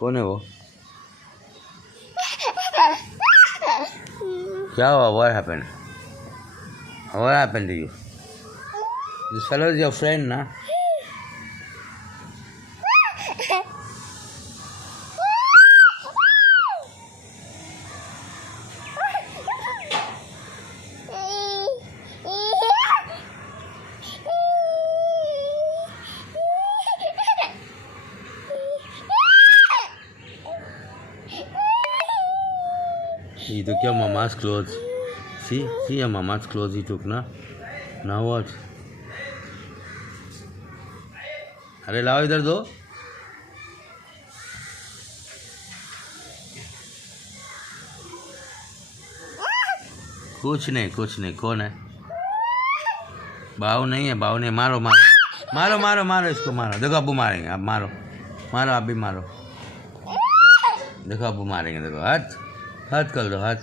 कौन है वो? क्या हुआ? What happened? What happened to you? This fellow is your friend, na? He took your mama's clothes. See your mama's clothes he took, na? Now what? अरे लाओ इधर दो. कुछ नहीं. कौन है? बाऊ नहीं है. मारो इसको मारो. देखो अब्बू मारेंगे. अब मारो आप भी मारो. देखो अब्बू मारेंगे. देखो हाथ कर दो. हाथ